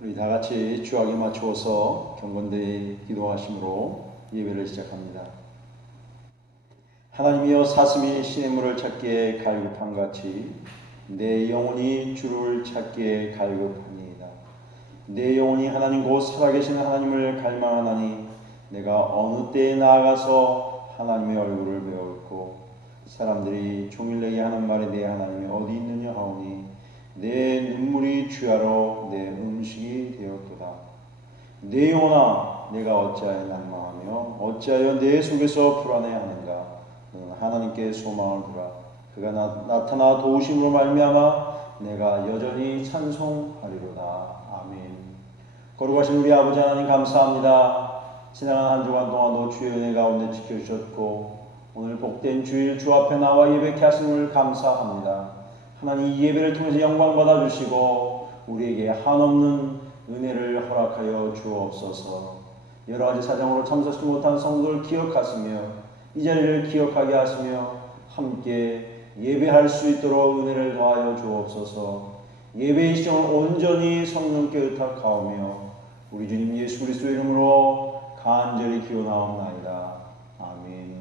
우리 다 같이 주악에 맞추어서 경건대의 기도하심으로 예배를 시작합니다. 하나님이여, 사슴이 시냇물을 찾기에 갈급한 같이 내 영혼이 주를 찾기에 갈급하니이다. 내 영혼이 하나님 곧 살아계신 하나님을 갈망하나니 내가 어느 때에 나아가서 하나님의 얼굴을 배울고 사람들이 종일 내게 하는 말에 대해 하나님이 어디 있느냐 하오니 내 눈물이 주야로 내 음식이 되었도다. 내 영혼아, 내가 어찌하여 낭망하며 어찌하여 내 속에서 불안해하는가. 너는 하나님께 소망을 두라. 그가 나타나 도우심으로 말미암아 내가 여전히 찬송하리로다. 아멘. 거룩하신 우리 아버지 하나님, 감사합니다. 지나간 한 주간 동안도 주의 은혜 가운데 지켜주셨고 오늘 복된 주일 주 앞에 나와 예배케 하심을 감사합니다. 하나님, 이 예배를 통해서 영광 받아주시고 우리에게 한없는 은혜를 허락하여 주옵소서. 여러 가지 사정으로 참석하지 못한 성도를 기억하시며 이 자리를 기억하게 하시며 함께 예배할 수 있도록 은혜를 더하여 주옵소서. 예배의 시정을 온전히 성령께 의탁하오며 우리 주님 예수 그리스도 이름으로 간절히 기원하옵나이다. 아멘.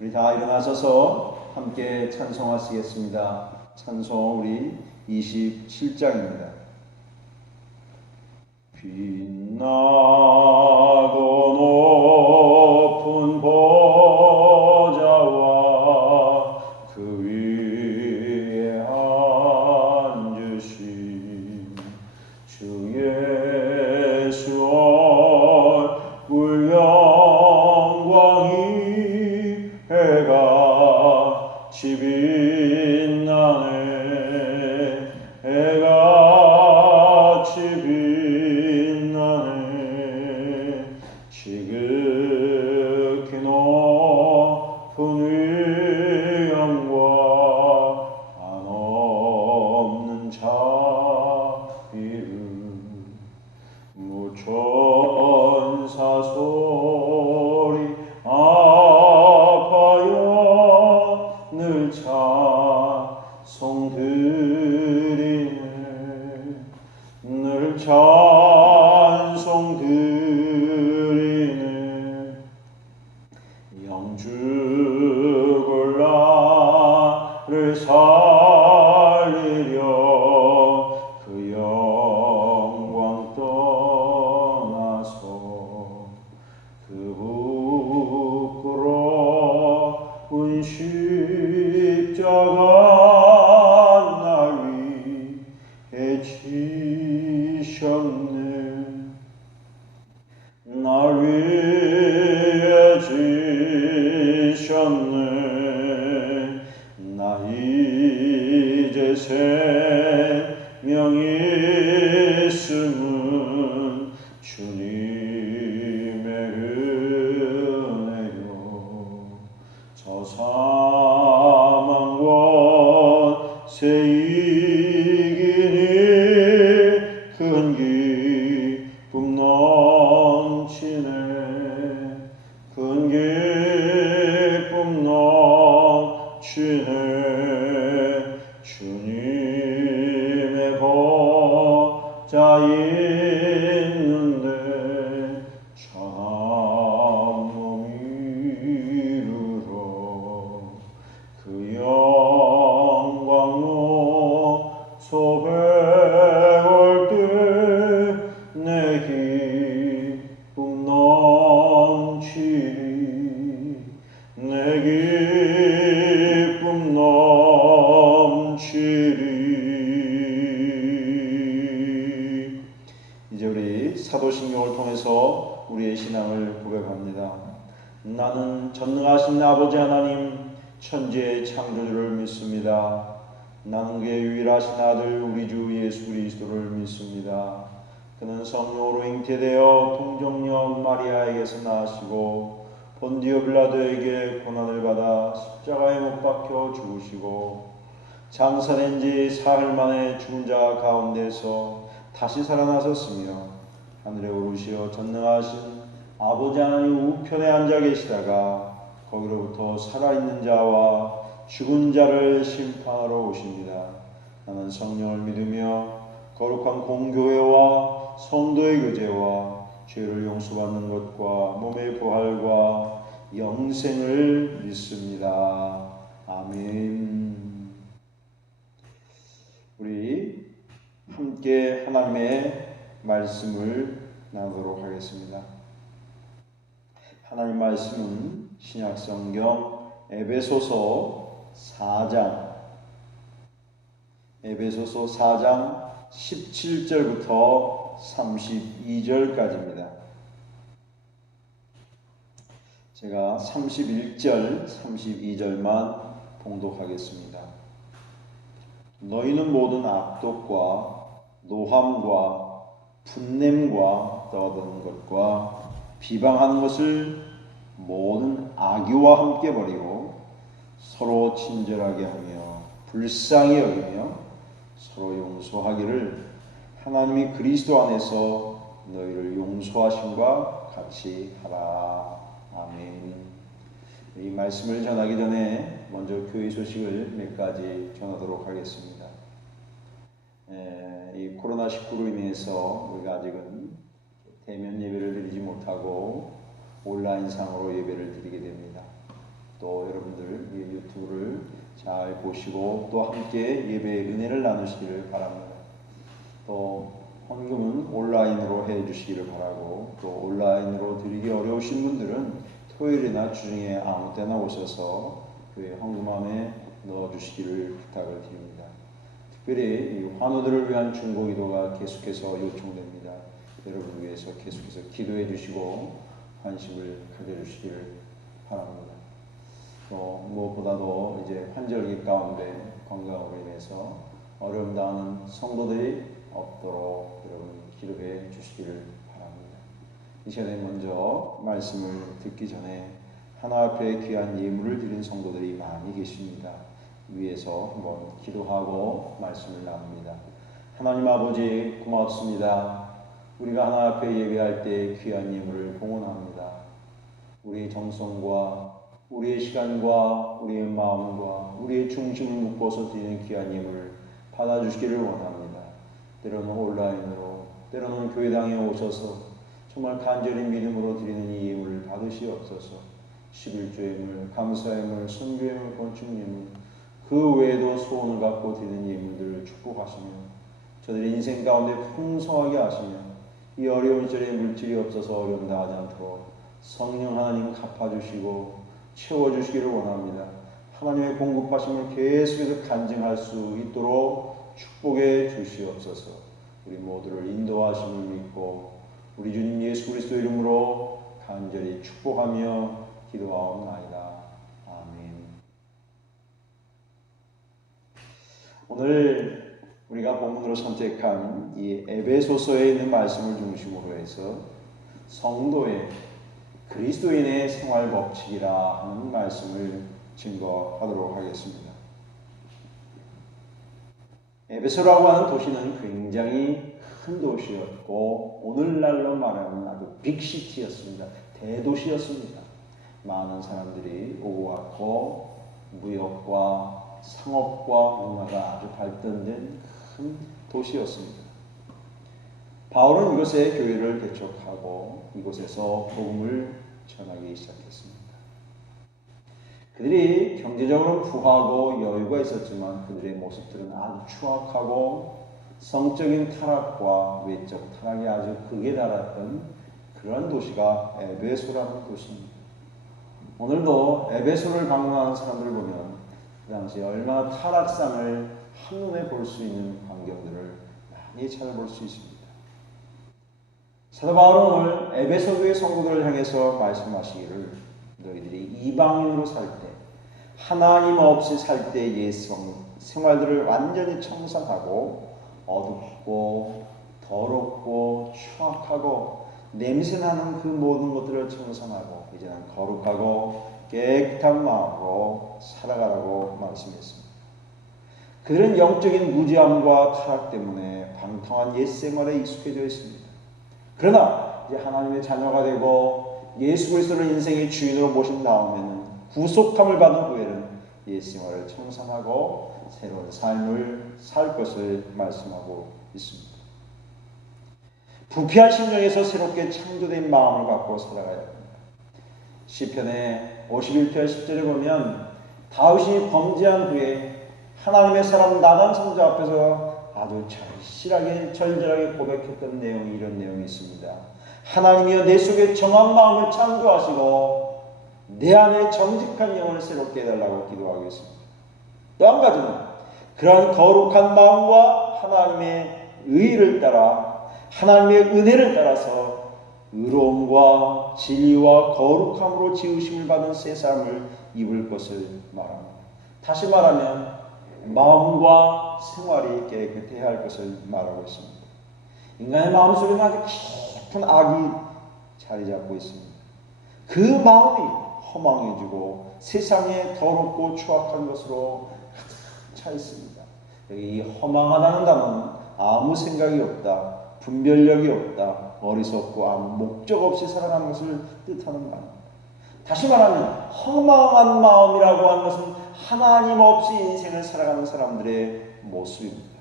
우리 다 일어나셔서 함께 찬송하시겠습니다. 찬송 우리 27장입니다. 빛나고 높은 보좌와 그 위에 앉으신 주 예수 얼굴 영광이 해가 빛나네. 해가 빛나네. 지극히 높은 위엄과 한없는 자비를 무천사 소리 아파여 늘 찬송 드리네. 늘 찬송 드리네. 영죽을 나를 살리려 그 영광 떠나서 그 부끄러운 십자가 날 위해 지셨네. 날 위해 지셨네. 나 이제 생명이 있음은 주님의 은혜요. 저 사망 권세 이기니 큰 기쁨 넘치네. 큰 기쁨 넘치네. 주님의 보좌 있는데 참놈 이르러 그 영광로 소백월 때 내 기쁨 넘치리. 내 기쁨 넘치리. 이제 우리 사도신경을 통해서 우리의 신앙을 고백합니다. 나는 전능하신 아버지 하나님 천지의 창조주를 믿습니다. 나는 그의 유일하신 아들 우리 주 예수 그리스도를 믿습니다. 그는 성령으로 잉태되어 동정녀 마리아에게서 나시고 본디오 빌라도에게 고난을 받아 십자가에 못 박혀 죽으시고 장사된 지 사흘 만에 죽은 자 가운데서 다시 살아나셨으며 하늘에 오르시어 전능하신 아버지 하나님 우편에 앉아 계시다가 거기로부터 살아있는 자와 죽은 자를 심판하러 오십니다. 나는 성령을 믿으며 거룩한 공교회와 성도의 교제와 죄를 용서받는 것과 몸의 부활과 영생을 믿습니다. 아멘. 우리 함께 하나님의 말씀을 나누도록 하겠습니다. 하나님 말씀은 신약성경 에베소서 4장 17절부터 32절까지입니다. 제가 31절, 32절만 봉독하겠습니다. 너희는 모든 악독과 노함과 분냄과 떠드는 것과 비방하는 것을 모든 악의와 함께 버리고 서로 친절하게 하며 불쌍히 여기며 서로 용서하기를 하나님이 그리스도 안에서 너희를 용서하심과 같이 하라. 아멘. 이 말씀을 전하기 전에 먼저 교회 소식을 몇 가지 전하도록 하겠습니다. 이 코로나19로 인해서 우리가 아직은 대면 예배를 드리지 못하고 온라인상으로 예배를 드리게 됩니다. 또 여러분들 이 유튜브를 잘 보시고 또 함께 예배의 은혜를 나누시기를 바랍니다. 또 헌금은 온라인으로 해주시기를 바라고, 또 온라인으로 드리기 어려우신 분들은 토요일이나 주중에 아무 때나 오셔서 교회 헌금함에 넣어주시기를 부탁을 드립니다. 특별히 이 환우들을 위한 중보기도가 계속해서 요청됩니다. 여러분을 위해서 계속해서 기도해 주시고 관심을 가져주시기를 바랍니다. 또 무엇보다도 이제 환절기 가운데 건강으로 인해서 어려움 당하는 성도들이 없도록 여러분 기도해 주시기를 바랍니다. 이 시간에 먼저 말씀을 듣기 전에 하나 앞에 귀한 예물을 드린 성도들이 많이 계십니다. 위에서 한번 기도하고 말씀을 나눕니다. 하나님 아버지 고맙습니다. 우리가 하나 앞에 예배할 때 귀한 예물을 봉헌합니다. 우리의 정성과 우리의 시간과 우리의 마음과 우리의 중심을 묶어서 드리는 귀한 예물을 받아주시기를 원합니다. 때로는 온라인으로, 때로는 교회당에 오셔서 정말 간절히 믿음으로 드리는 이 예물을 받으시옵소서. 11조 예물, 감사 예물, 선교 예물, 건축 예물, 그 외에도 소원을 갖고 드리는 예물들을 축복하시며 저들의 인생 가운데 풍성하게 하시며 이 어려운 시절에 물질이 없어서 어려움 당하지 않도록 성령 하나님 갚아주시고 채워주시기를 원합니다. 하나님의 공급하심을 계속해서 간증할 수 있도록 축복해 주시옵소서. 우리 모두를 인도하심을 믿고 우리 주님 예수 그리스도 이름으로 간절히 축복하며 기도하옵나이다. 아멘. 오늘 우리가 본문으로 선택한 이 에베소서에 있는 말씀을 중심으로 해서 성도의 그리스도인의 생활 법칙이라 하는 말씀을 증거하도록 하겠습니다. 에베소라고 하는 도시는 굉장히 큰 도시였고 오늘날로 말하면 아주 빅시티였습니다. 대도시였습니다. 많은 사람들이 오고 갔고 무역과 상업과 문화가 아주 발전된 큰 도시였습니다. 바울은 이곳에 교회를 개척하고 이곳에서 복음을 전하기 시작했습니다. 그들이 경제적으로 부하고 여유가 있었지만 그들의 모습들은 아주 추악하고 성적인 타락과 외적 타락이 아주 극에 달했던 그런 도시가 에베소라는 도시입니다. 오늘도 에베소를 방문하는 사람들을 보면 그 당시 얼마나 타락상을 한눈에 볼 수 있는 광경들을 많이 찾아볼 수 있습니다. 사도 바울은 오늘 에베소 교회 성도들을 향해서 말씀하시기를 너희들이 이방인으로 살 때 하나님 없이 살 때의 생활들을 완전히 청산하고 어둡고 더럽고 추악하고 냄새나는 그 모든 것들을 청산하고 이제는 거룩하고 깨끗한 마음으로 살아가라고 말씀했습니다. 그들은 영적인 무지함과 타락 때문에 방탕한 옛 생활에 익숙해져 있습니다. 그러나 이제 하나님의 자녀가 되고 예수 그리스도를 인생의 주인으로 모신 다음에는 구속함을 받은 후에는 옛 생활을 청산하고 새로운 삶을 살 것을 말씀하고 있습니다. 부패한 심령에서 새롭게 창조된 마음을 갖고 살아가야 합니다. 시편의 51편 10절에 보면 다윗이 범죄한 후에 하나님의 사람 나단 선지 앞에서 아주 절실하게 절절하게 고백했던 내용이 이런 내용이 있습니다. 하나님이여 내 속에 정한 마음을 창조하시고 내 안에 정직한 영을 새롭게 해달라고 기도하겠습니다. 또 한 가지는 그러한 거룩한 마음과 하나님의 의를 따라 하나님의 은혜를 따라서 의로움과 진리와 거룩함으로 지으심을 받은 새 삶을 입을 것을 말합니다. 다시 말하면 마음과 생활이 깨끗해야 할 것을 말하고 있습니다. 인간의 마음속에는 아주 깊은 악이 자리 잡고 있습니다. 그 마음이 허망해지고 세상에 더럽고 추악한 것으로 가득 차 있습니다. 여기 이 허망하다는 단어는 아무 생각이 없다, 분별력이 없다, 어리석고 아무 목적 없이 살아가는 것을 뜻하는 말입니다. 다시 말하면 허망한 마음이라고 하는 것은 하나님 없이 인생을 살아가는 사람들의 모습입니다.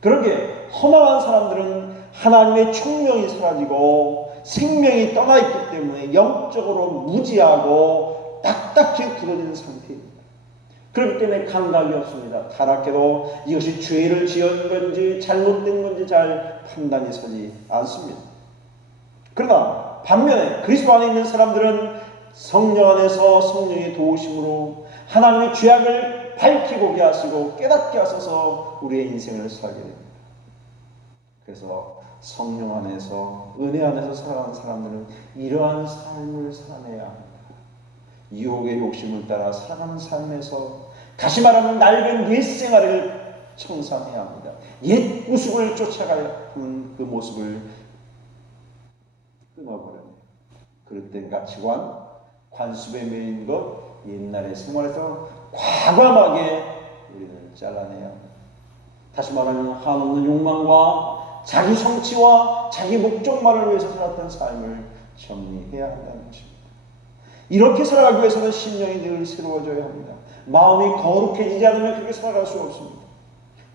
그러게 허망한 사람들은 하나님의 총명이 사라지고 생명이 떠나 있기 때문에 영적으로 무지하고 딱딱히 굳어진 상태입니다. 그렇기 때문에 감각이 없습니다. 타락해도 이것이 죄를 지은 건지 잘못된 건지 잘 판단이 서지 않습니다. 그러나 반면에 그리스도 안에 있는 사람들은 성령 안에서 성령의 도우심으로 하나님의 죄악을 밝히 보게 하시고 깨닫게 하셔서 우리의 인생을 살게 됩니다. 그래서 성령 안에서 은혜 안에서 살아가는 사람들은 이러한 삶을 살아내야 합니다. 유혹의 욕심을 따라 살아가는 삶에서 다시 말하면 낡은 옛 생활을 청산해야 합니다. 옛 모습을 쫓아가야 하는 그 모습을 끊어버려야 합니다. 그릇된 가치관, 관습에 매인 것, 옛날의 생활에서 과감하게 우리는 잘라내야 합니다. 다시 말하면 한없는 욕망과 자기 성취와 자기 목적만을 위해서 살았던 삶을 정리해야 한다는 것입니다. 이렇게 살아가기 위해서는 심령이 늘 새로워져야 합니다. 마음이 거룩해지지 않으면 그렇게 살아갈 수 없습니다.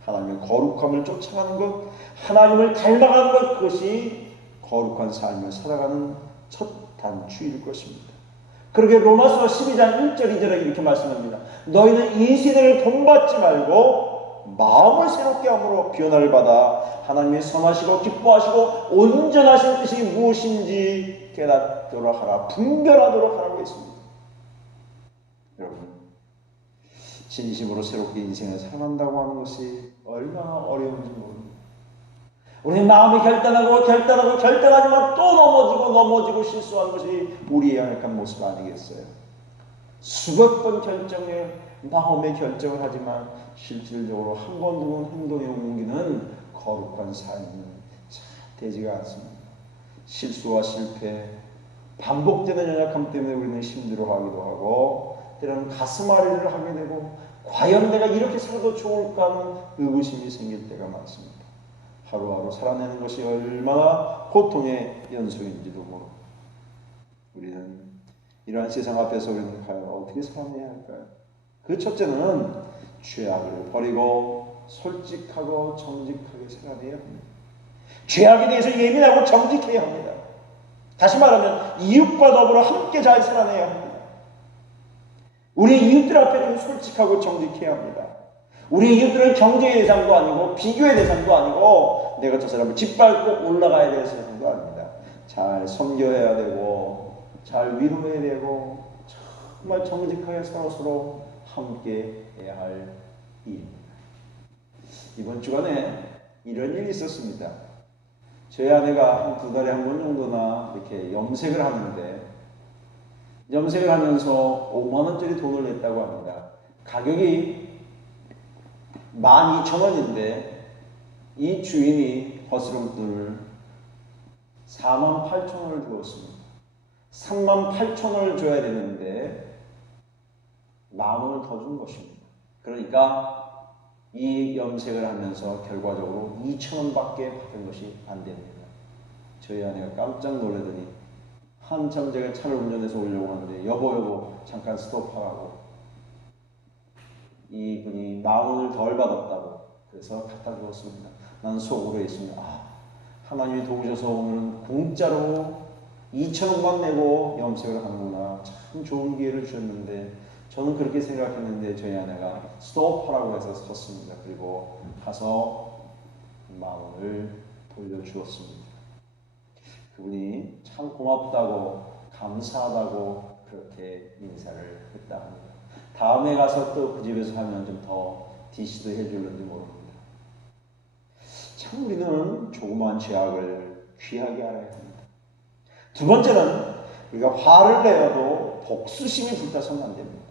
하나님의 거룩함을 쫓아가는 것, 하나님을 닮아가는 것, 그것이 거룩한 삶을 살아가는 첫 단추일 것입니다. 그러게 로마서 12장 1절 2절에 이렇게 말씀합니다. 너희는 이 세대를 본받지 말고 마음을 새롭게 함으로 변화를 받아 하나님의 선하시고 기뻐하시고 온전하신 뜻이 무엇인지 깨닫도록 하라, 분별하도록 하라고 했습니다. 여러분, 진심으로 새롭게 인생을 살아간다고 하는 것이 얼마나 어려운지 모릅니다. 우리는 마음이 결단하지만 또 넘어지고 실수하는 것이 우리의 연약한 모습 아니겠어요? 수백 번 마음의 결정을 하지만 실질적으로 한 번, 두 번 행동에 옮기는 거룩한 삶은 잘 되지가 않습니다. 실수와 실패, 반복되는 연약함 때문에 우리는 힘들어하기도 하고 때로는 가슴앓이를 하게 되고 과연 내가 이렇게 살아도 좋을까 하는 의구심이 생길 때가 많습니다. 하루하루 살아내는 것이 얼마나 고통의 연속인지도 모릅니다. 우리는 이러한 세상 앞에서 우리는 과연 어떻게 살아내야 할까요? 그 첫째는 죄악을 버리고 솔직하고 정직하게 살아내야 합니다. 죄악에 대해서 예민하고 정직해야 합니다. 다시 말하면 이웃과 더불어 함께 잘 살아내야 합니다. 우리 이웃들 앞에는 솔직하고 정직해야 합니다. 우리 이웃들은 경쟁의 대상도 아니고 비교의 대상도 아니고 내가 저 사람을 짓밟고 올라가야 될 대상도 아닙니다. 잘 섬겨야 되고 잘 위로해야 되고 정말 정직하게 서로 함께 해야 할 일입니다. 이번 주간에 이런 일이 있었습니다. 저희 아내가 한 2달에 한 번 정도나 이렇게 염색을 하는데 염색을 하면서 5만원짜리 돈을 냈다고 합니다. 가격이 12,000원인데 이 주인이 거스름돈을 48,000원을 주었습니다. 38,000원을 줘야 되는데 10,000원을 더 준 것입니다. 그러니까 이 염색을 하면서 결과적으로 2,000원밖에 받은 것이 안 됩니다. 저희 아내가 깜짝 놀라더니 한참 제가 차를 운전해서 오려고 하는데 여보 잠깐 스톱하라고 이분이 10,000원을 덜 받았다고 그래서 갖다 주었습니다. 나는 속으로 했습니다. 하나님이 도우셔서 오늘은 공짜로 2,000원만 내고 염색을 하는구나. 참 좋은 기회를 주셨는데 저는 그렇게 생각했는데 저희 아내가 스톱하라고 해서 섰습니다. 그리고 가서 10,000원을 돌려주었습니다. 그분이 참 고맙다고 감사하다고 그렇게 인사를 했다 합니다. 다음에 가서 또 그 집에서 하면 좀 더 DC도 해줄는지 모릅니다. 참 우리는 조그만 죄악을 귀하게 알아야 합니다. 두 번째는 우리가 화를 내어도 복수심이 불타서는 안 됩니다.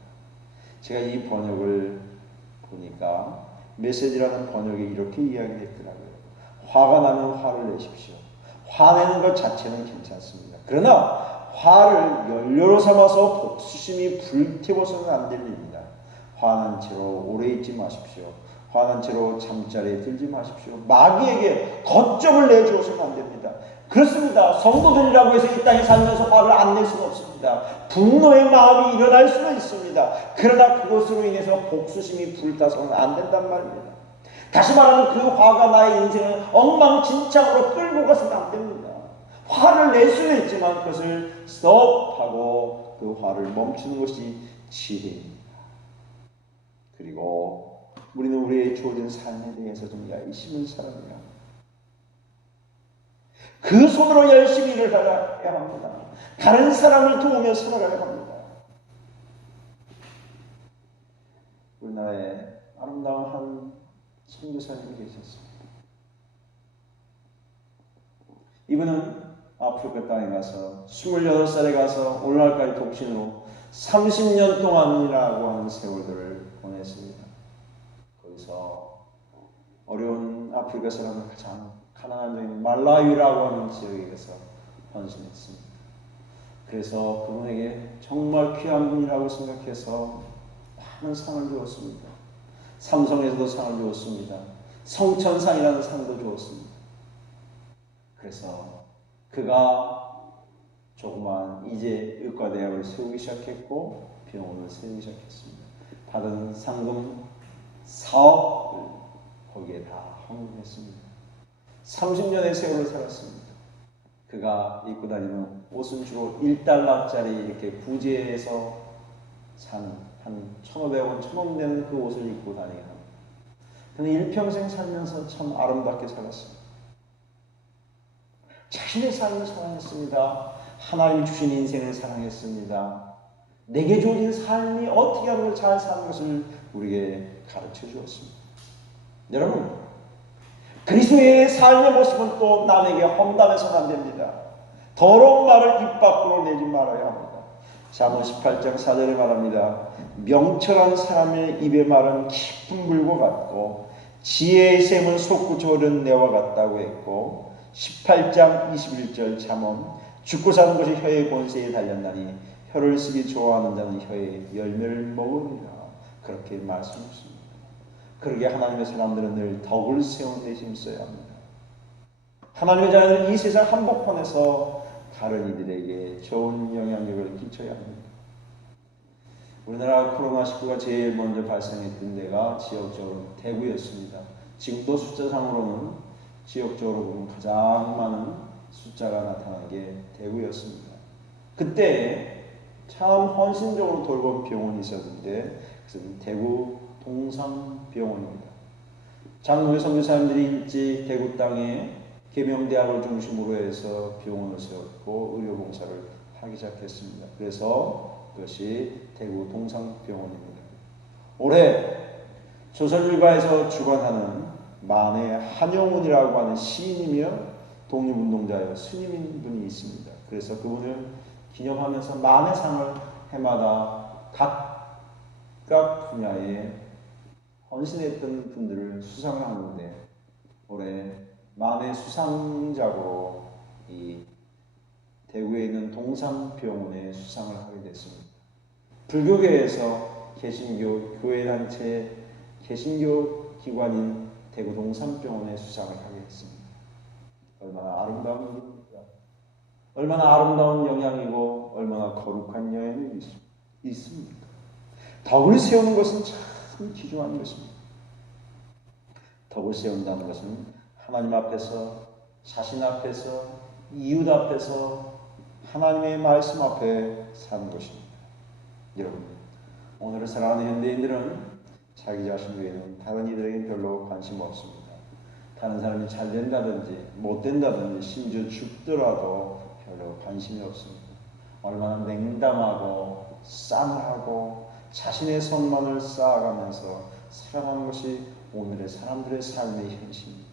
제가 이 번역을 보니까 메시지라는 번역에 이렇게 이야기했더라고요. 화가 나면 화를 내십시오. 화내는 것 자체는 괜찮습니다. 그러나 화를 연료로 삼아서 복수심이 불태워서는 안 됩니다. 화난 채로 오래 있지 마십시오. 화난 채로 잠자리에 들지 마십시오. 마귀에게 거점을 내주어서는 안 됩니다. 그렇습니다. 성도들이라고 해서 이 땅에 살면서 화를 안 낼 수는 없습니다. 분노의 마음이 일어날 수는 있습니다. 그러나 그것으로 인해서 복수심이 불타서는 안 된단 말입니다. 다시 말하면 그 화가 나의 인생을 엉망진창으로 끌고 가서는 안 됩니다. 화를 낼 수는 있지만 그것을 스톱하고 그 화를 멈추는 것이 지혜입니다. 그리고 우리는 우리의 주어진 삶에 대해서 좀 열심히 살아야 합니다. 그 손으로 열심히 일을 해야 합니다. 다른 사람을 도우며 살아가야 합니다. 우리나라에 아름다운 한 선교사님이 계셨습니다. 이분은 아프리카 땅에 가서 28살에 가서 오늘날까지 독신으로 30년 동안이라고 하는 세월들을 보냈습니다. 거기서 어려운 아프리카 사람을 가장 가난한 데인 말라위라고 하는 지역에 가서 헌신했습니다. 그래서 그분에게 정말 귀한 분이라고 생각해서 많은 상을 주었습니다. 삼성에서도 상을 주었습니다. 성천상이라는 상도 주었습니다. 그래서 그가 조그만 이제 의과대학을 세우기 시작했고 병원을 세우기 시작했습니다. 받은 상금 4억을 거기에 다 헌금했습니다. 30년의 세월을 살았습니다. 그가 입고 다니는 옷은 주로 1달러짜리 이렇게 구제해서 산 한 1,500원, 1,000원 되는 그 옷을 입고 다니게 합니다. 그는 일평생 살면서 참 아름답게 살았습니다. 자신의 삶을 사랑했습니다. 하나님 주신 인생을 사랑했습니다. 내게 주어진 삶이 어떻게 하는 걸 잘 사는 것을 우리에게 가르쳐 주었습니다. 여러분, 그리스도의 삶의 모습은 또 남에게 험담해서는 안 됩니다. 더러운 말을 입 밖으로 내지 말아야 합니다. 잠언 18장 4절에 말합니다. 명철한 사람의 입의 말은 깊은 물과 같고 지혜의 샘은 솟구쳐 흐르는 내와 같다고 했고 18장 21절 잠언 죽고 사는 것이 혀의 권세에 달렸나니 혀를 쓰기 좋아하는 자는 혀의 열매를 먹으리라. 그렇게 말씀하십니다. 그러게 하나님의 사람들은 늘 덕을 세우는 데 힘써야 합니다. 하나님의 자녀들은 이 세상 한복판에서 다른 이들에게 좋은 영향력을 끼쳐야 합니다. 우리나라 코로나19가 제일 먼저 발생했던 데가 지역적으로 대구였습니다. 지금도 숫자상으로는 지역적으로 보면 가장 많은 숫자가 나타난 게 대구였습니다. 그때 참 헌신적으로 돌본 병원이 있었는데 그것은 대구 동산병원입니다. 장로회 선교사님들이 일찍 대구 땅에 계명대학을 중심으로 해서 병원을 세웠고 의료봉사를 하기 시작했습니다. 그래서 그것이 대구 동산병원입니다. 올해 조선일보에서 주관하는 만해 한용운이라고 하는 시인이며 독립운동자여 스님인 분이 있습니다. 그래서 그분을 기념하면서 만해상을 해마다 각각 분야에 헌신했던 분들을 수상을 하는데 올해 만해 수상자로 이 대구에 있는 동산병원에 수상을 하게 됐습니다. 불교계에서 개신교 교회단체 개신교 기관인 대구 동산병원에 수상을 하게 했습니다. 얼마나 아름다운 일입니까? 얼마나 아름다운 영향이고 얼마나 거룩한 여행이 있습니까? 덕을 세우는 것은 참 큰 기중하는 것입니다. 덕을 세운다는 것은 하나님 앞에서, 자신 앞에서, 이웃 앞에서, 하나님의 말씀 앞에 사는 것입니다. 여러분, 오늘을 살아가는 현대인들은 자기 자신 외에는 다른 이들에게 별로 관심 없습니다. 다른 사람이 잘 된다든지 못 된다든지 심지어 죽더라도 별로 관심이 없습니다. 얼마나 냉담하고 싸늘하고 자신의 성만을 쌓아가면서 살아가는 것이 오늘의 사람들의 삶의 현실입니다.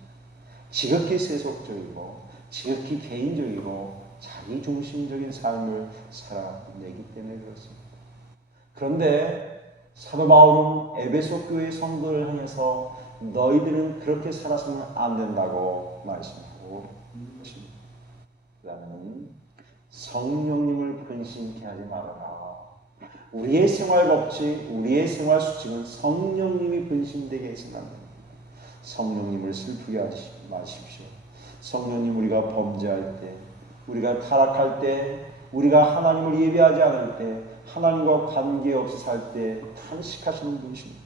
지극히 세속적이고 지극히 개인적이고 자기 중심적인 삶을 살아내기 때문에 그렇습니다. 그런데 사도 바울은 에베소 교회 성도를 향해서 너희들은 그렇게 살아서는 안 된다고 말씀하고 있는 것입니다. 그 다음은 성령님을 근심케 하지 말아라. 우리의 생활 법칙, 우리의 생활 수칙은 성령님이 근심되게 해서는 안 됩니다. 성령님을 슬프게 하지 마십시오. 성령님, 우리가 범죄할 때, 우리가 타락할 때, 우리가 하나님을 예배하지 않을 때, 하나님과 관계없이 살 때 탄식하시는 분이십니다.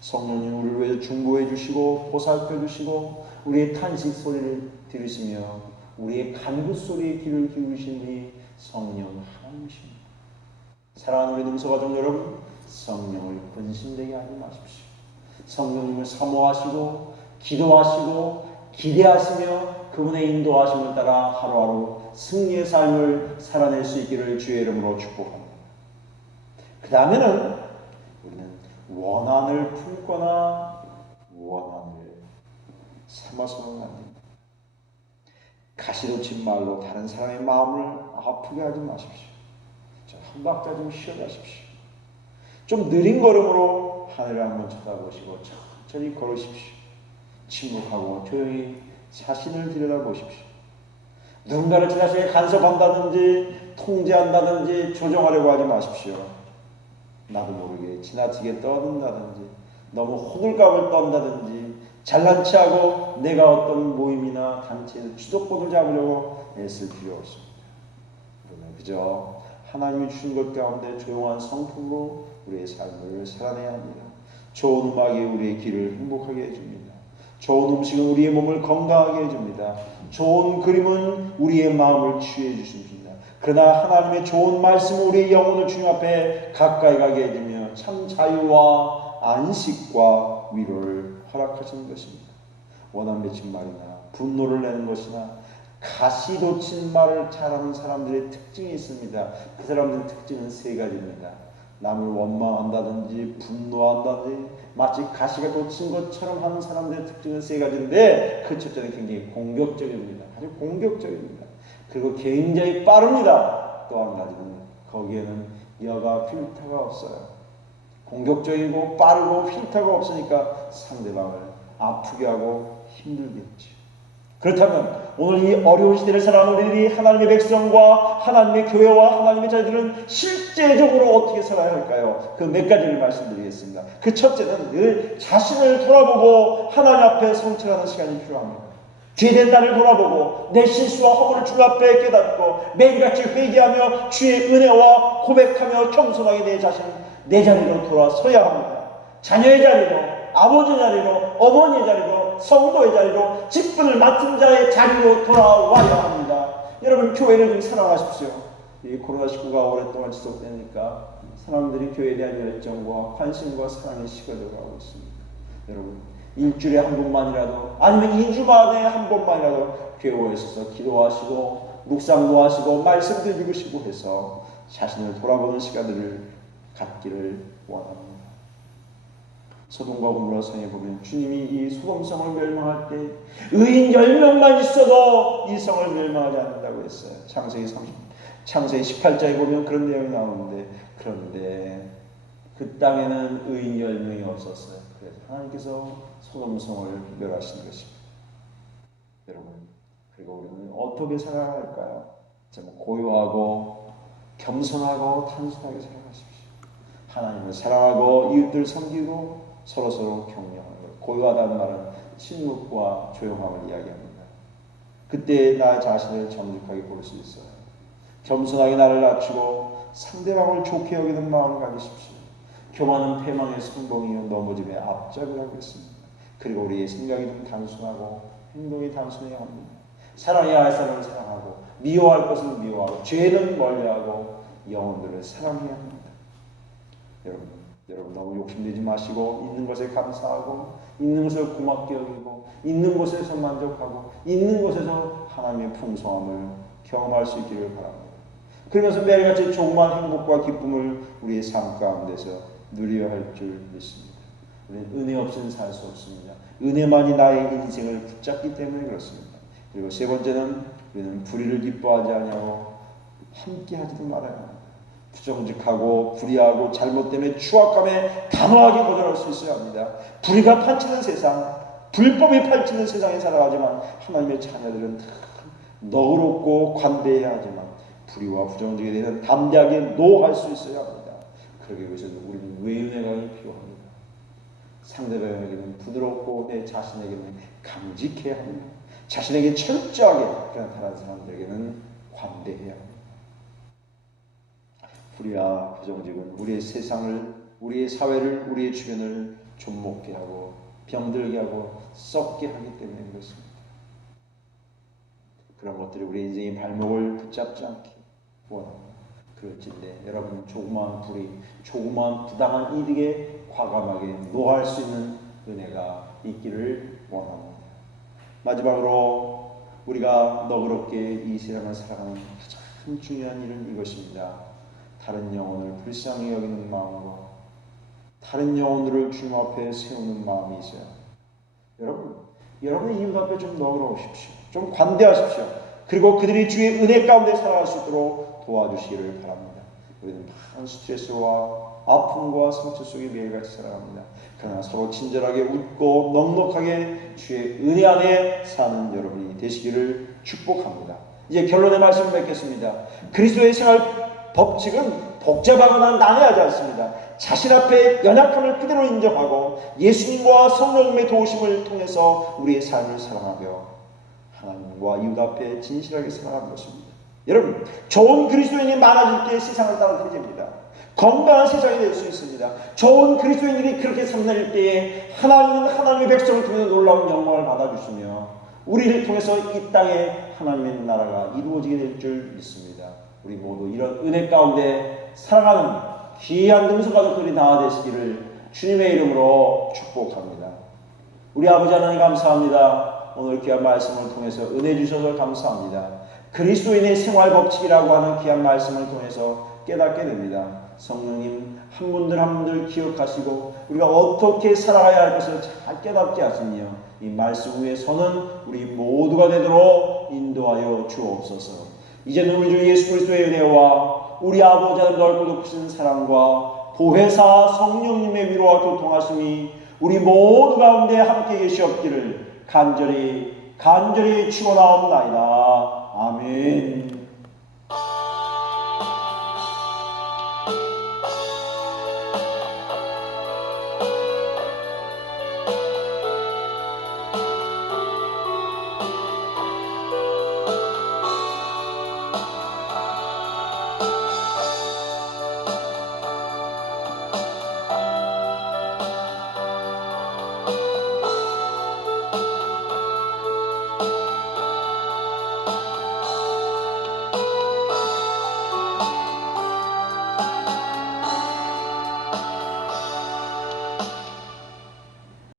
성령님 우리를 위해 중보해 주시고 보살펴 주시고 우리의 탄식 소리를 들으시며 우리의 간구 소리에 귀를 기울이시니 성령 하나님이십니다. 사랑하는 우리 능서가족 여러분, 성령을 근심되게 하지 마십시오. 성령님을 사모하시고 기도하시고 기대하시며 그분의 인도하심을 따라 하루하루 승리의 삶을 살아낼 수 있기를 주의 이름으로 축복합니다. 그 다음에는 우리는 원한을 품거나 원한을 삼아서는 안 됩니다. 가시돋친 말로 다른 사람의 마음을 아프게 하지 마십시오. 한 박자 좀 쉬어가십시오. 좀 느린 걸음으로 하늘을 한번 쳐다보시고 천천히 걸으십시오. 침묵하고 조용히 자신을 들여다보십시오. 누군가를 지나치게 간섭한다든지 통제한다든지 조정하려고 하지 마십시오. 나도 모르게 지나치게 떠든다든지 너무 호들갑을 떤다든지 잘난 체하고 내가 어떤 모임이나 단체에서 주도권을 잡으려고 애쓸 필요 없습니다. 그러나 그저 하나님이 주신 것 가운데 조용한 성품으로 우리의 삶을 살아내야 합니다. 좋은 음악이 우리의 길을 행복하게 해줍니다. 좋은 음식은 우리의 몸을 건강하게 해줍니다. 좋은 그림은 우리의 마음을 치유해 주십니다. 그러나 하나님의 좋은 말씀은 우리의 영혼을 주님 앞에 가까이 가게 해주며 참 자유와 안식과 위로를 허락하시는 것입니다. 원한 맺힌 말이나 분노를 내는 것이나 가시돋친 말을 잘하는 사람들의 특징이 있습니다. 그 사람들의 특징은 세 가지입니다. 남을 원망한다든지 분노한다든지 마치 가시가 돋친 것처럼 하는 사람들의 특징은 세 가지인데 그 첫째는 굉장히 공격적입니다. 아주 공격적입니다. 그리고 굉장히 빠릅니다. 또 한 가지는 거기에는 여가 필터가 없어요. 공격적이고 빠르고 필터가 없으니까 상대방을 아프게 하고 힘들게 했죠. 그렇다면 오늘 이 어려운 시대를 살아가는 우리들이 하나님의 백성과 하나님의 교회와 하나님의 자녀들은 실제적으로 어떻게 살아야 할까요? 그 몇 가지를 말씀드리겠습니다. 그 첫째는 늘 자신을 돌아보고 하나님 앞에 성찰하는 시간이 필요합니다. 죄된 나를 돌아보고 내 실수와 허물을 주 앞에 깨닫고 매일같이 회개하며 주의 은혜와 고백하며 겸손하게 내 자리로 돌아서야 합니다. 자녀의 자리로, 아버지 자리로, 어머니의 자리로, 성도의 자리로, 직분을 맡은 자의 자리로 돌아와야 합니다. 여러분, 교회를 좀 사랑하십시오. 이 코로나19가 오랫동안 지속되니까 사람들이 교회에 대한 열정과 관심과 사랑이 식어져가고 있습니다. 여러분, 일주일에 한 번만이라도 아니면 2주 만에 한 번만이라도 교회에 있어서 기도하시고 묵상도 하시고 말씀 드리시고 해서 자신을 돌아보는 시간들을 갖기를 원합니다. 소돔과 고모라 성에 보면 주님이 이 소돔성을 멸망할 때 의인 10명만 있어도 이 성을 멸망하지 않는다고 했어요. 창세기 18장에 보면 그런 내용이 나오는데 그런데 그 땅에는 의인 10명이 없었어요. 그래서 하나님께서 소돔성을 멸하시는 것입니다. 여러분, 그리고 우리는 어떻게 살아야 할까요? 정말 고요하고 겸손하고 단순하게 살아가십시오. 하나님을 사랑하고 이웃들 섬기고 서로서로 격려하는 것. 고요하다는 말은 침묵과 조용함을 이야기합니다. 그때 나 자신을 정직하게 볼 수 있어요. 겸손하게 나를 낮추고 상대방을 좋게 여기는 마음을 가지십시오. 교만은 패망의 성공이요 넘어짐의 앞잡을 하고 있습니다. 그리고 우리의 생각이 좀 단순하고 행동이 단순해야 합니다. 사랑해야 할 사람을 사랑하고 미워할 것은 미워하고 죄는 멀리하고 영혼들을 사랑해야 합니다. 여러분 너무 욕심내지 마시고 있는 것에 감사하고 있는 것을 고맙게 여기고 있는 곳에서 만족하고 있는 곳에서 하나님의 풍성함을 경험할 수 있기를 바랍니다. 그러면서 매일같이 조그마한 행복과 기쁨을 우리의 삶 가운데서 누려야 할 줄 믿습니다. 우리는 은혜 없이는 살 수 없습니다. 은혜만이 나의 인생을 붙잡기 때문에 그렇습니다. 그리고 세 번째는 우리는 불의를 기뻐하지 아니하고 함께하지도 말아야 합니다. 부정직하고 불의하고 잘못 때문에 추악감에 단호하게 거절할 수 있어야 합니다. 불의가 판치는 세상, 불법이 판치는 세상에 살아가지만 하나님의 자녀들은 너그럽고 관대해야 하지만 불의와 부정직에 대해서 담대하게 노할 수 있어야 합니다. 그러기 위해서는 우리는 외은혜가 필요합니다. 상대방에게는 부드럽고 내 자신에게는 감직해야 합니다. 자신에게 철저하게, 그러나 다른 사람들에게는 관대해야 합니다. 불의와 부정직은 우리의 세상을, 우리의 사회를, 우리의 주변을 좀먹게 하고 병들게 하고 썩게 하기 때문에 그렇습니다. 그런 것들이 우리 인생의 발목을 붙잡지 않게 원합니다. 그럴진데 여러분 조그마한 불의, 조그마한 부당한 이득에 과감하게 노할 수 있는 은혜가 있기를 원합니다. 마지막으로 우리가 너그럽게 이 세상을 살아가는 가장 중요한 일은 이것입니다. 다른 영혼을 불쌍히 여기는 마음으로 다른 영혼들을 주님 앞에 세우는 마음이 있어요. 여러분의 이웃 앞에 좀 너그러우십시오. 좀 관대하십시오. 그리고 그들이 주의 은혜 가운데 살아갈 수 있도록 도와주시기를 바랍니다. 우리는 많은 스트레스와 아픔과 상처 속에 매일같이 살아갑니다. 그러나 서로 친절하게 웃고 넉넉하게 주의 은혜 안에 사는 여러분이 되시기를 축복합니다. 이제 결론의 말씀을 맺겠습니다. 그리스도의 생활 법칙은 복잡하거나 난해하지 않습니다. 자신 앞에 연약함을 그대로 인정하고 예수님과 성령님의 도우심을 통해서 우리의 삶을 살아가며 하나님과 이웃 앞에 진실하게 살아가는 것입니다. 여러분, 좋은 그리스도인이 많아질 때 세상을 따뜻해집니다. 건강한 세상이 될 수 있습니다. 좋은 그리스도인들이 그렇게 살아낼 때에 하나님은 하나님의 백성을 통해서 놀라운 영광을 받아주시며 우리를 통해서 이 땅에 하나님의 나라가 이루어지게 될 줄 믿습니다. 우리 모두 이런 은혜 가운데 살아가는 귀한 능수 가족들이 다 되시기를 주님의 이름으로 축복합니다. 우리 아버지 하나님 감사합니다. 오늘 귀한 말씀을 통해서 은혜 주셔서 감사합니다. 그리스도인의 생활 법칙이라고 하는 귀한 말씀을 통해서 깨닫게 됩니다. 성령님 한 분들 한 분들 기억하시고 우리가 어떻게 살아가야 할 것을 잘 깨닫게 하시며 이 말씀 위에 서는 우리 모두가 되도록 인도하여 주옵소서. 이제는 우리 주 예수 그리스도의 은혜와 우리 아버지 하나님 넓고 높으신 사랑과 보혜사 성령님의 위로와 교통하심이 우리 모두 가운데 함께 계시옵기를 간절히 축원하옵나이다. 아멘.